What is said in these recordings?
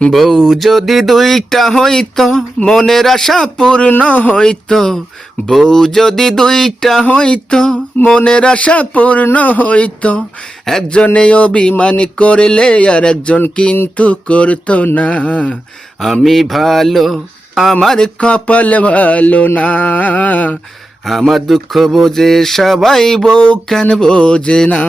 বউ যদি দুইটা হইতো মনের আশা পূর্ণ হইতো, বউ যদি দুইটা হইতো মনের আশা পূর্ণ হইতো। একজনে অভিমান করলে আর একজন কিন্তু করতো না। আমি ভালো, আমার কপাল ভালো না। আমার দুঃখ বোঝে সবাই, বউ কেন বোঝে না?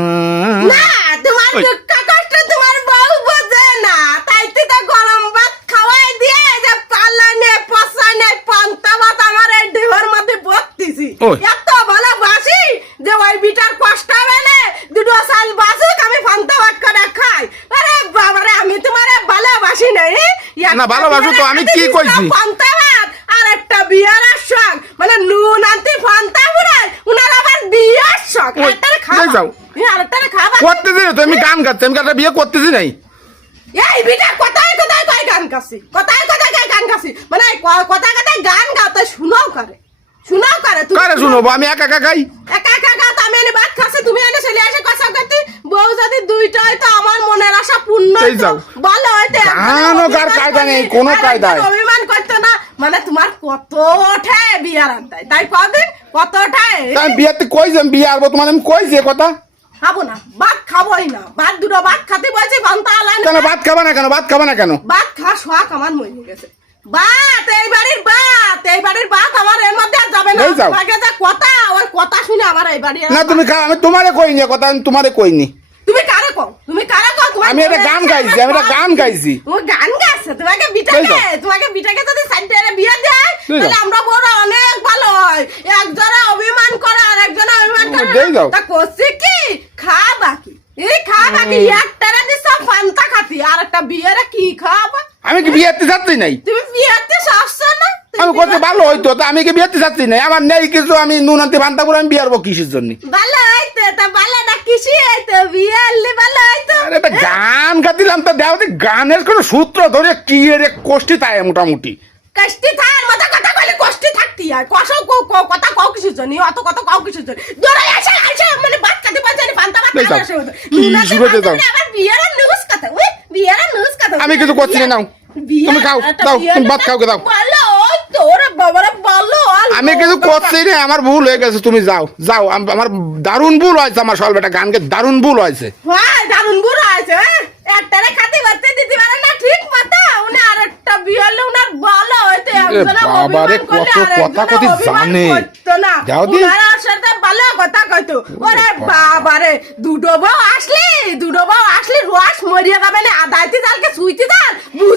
না, তোমার দুঃখ কষ্ট তোমার বউ বোঝে না। তাই তো তা গরম ভাত খাওয়াই দিয়ে যে পালানে পসানে পান্তা ভাত আমার এই দেহর মধ্যে বত্তিছি। ওই। এত ভালোবাসি যে ওই বিটার কষ্ট হবে না, দুটো সাল বাসুক আমি পান্তা ভাত করে খাই। আরে বাবারে, আমি তোমারে ভালোবাসি না রে। না, ভালোবাসো তো, আমি কি কইছি? পান্তা ভাত আর একটা বিয়ার শখ, মানে নুন আনতে পান্তা পুরাই উনার আবার বিয়ার শখ। ওই, আরেকটারে যাই খাবা, যাও। আরেকটারে খাবা। করতেছি না তো, আমি গান গাচ্ছি, আমি একটা বিয়ে করতেছি নাই। এই বিটা কোথায় কোথায় কয় গান গাছি, কোথায় কোথায় কয় গান গাছি, মানে কোথায় কোথায় গান গাতে শুনাও করে, শুনাও করে। তুমি কারে শুনবো? আমি একা একা গাই। একা একা গাত, আমি এনে ভাত খাচ্ছি, তুমি এনে চলে আসে কথা করতে। বউ যদি দুইটা হয়তো আমার মনের আশা পূর্ণ এই হইতো, যাও। ভালো হইতো। গানও গার কায়দা নেই, কোনো কায়দায়। অভিমান করতো না, মানে তোমার কত ওঠে বিয়ার আড্ডায়, তাই কদিন কত ওঠে। তা আমি বিয়াতে কই যে বিয়ে আসবো, তোমার আমি কই যে কথা। খাবো না, ভাত খাবোই না, ভাত দুটো ভাত খাতে বলছি ভান্তা আলাই কেন ভাত খাবা না কেন? ভাত খাবা না কেন? ভাত খাওয়ার শখ আমার মরে গেছে। ভাত, এই বাড়ির ভাত, এই বাড়ির ভাত আমার এর মধ্যে আর যাবে না। এই যাও। তোমাকে যা কথা, ওই কথা শুনে আমার এই বাড়ি আর না তুমি খা, আমি তোমারে কইনি কথা, আমি তোমারে কইনি। তুমি কারে কও, তুমি কারে কও? তোমার আমি একটা গান গাইছি, আমি একটা গান গাইছি। ও গান গাইছে, তোমাকে এই বিটাকে, যাও। তোমাকে বিটাকে যদি সাইডে বিয়ে দেয়, এই যাও। তাহলে আমরা বড় অনেক ভালো হয়। একজনে অভিমান করে আর একজনে অভিমান করে এই যাও। তা করছি কি খাবা কি? এই খাবা কি? একটারে দিছ ফান্তা খাতি, আর একটা বিয়েরে কি খাবা? আমি কি বিয়েতে যাচ্ছি নাই? তুমি বিয়েতে আসছো না? তুমি আমি করতে ভালো হইতো, তা আমি কি বিয়েতে যাচ্ছি নাই? আমার নেই কিছু, আমি নুন আনতে ভান্তা করে আমি বিয়ে হবো কিসের জন্য? ভালো হইতো, তা ভালো না কিসি হইতো, বিয়ে হলে ভালো হইতো। আরে একটা গান গাতিলাম, তা দেওয়া গানের কোনো সূত্র ধরে কি রে কষ্টি তাই মোটামুটি। কষ্টি থাকার মতো কথা বলে কষ্টি থাকতি আর কষাও কথা কও কিছু জানি, অত কথা কও কিছু জানি। দৌড়ে আসে আসে মানে ভাত খাতে পারছে না, পান্তা ভাত এই যাও। আসে হতো। কি শুরু হতে দাও। আবার বিয়ের নিউজ কথা, ওই বিয়ের নিউজ কথা। আমি কিছু করছি না, নাও। তুমি খাও, দাও, তুমি ভাত খাও, দাও। ভালো ওই তোর বাবারে ভালো। আমি কিছু করছি না, আমার ভুল হয়ে গেছে, তুমি যাও যাও। আমার দারুণ ভুল হয়েছে, আমার সব বেটা গানকে দারুণ ভুল হয়েছে। হ্যাঁ, দারুণ বুড়ো আছে। একটারে খাতে বাড়তে দিতে পারে না ঠিক মতো, উনি আরেকটা বিয়ে হলে উনার ভালো হইতো। একজনে বাবারে, অভিমান করলে কত কথা আরেকজনে কতি অভিমান জানে। করতো না। যাও দি। উনার সাথে ভালো কথা কইতো। ওরে বাবারে, দুটো বউ আসলি রোয়াস মরিয়া যাবে না, আদাইতে জালকে সুইতে জাল।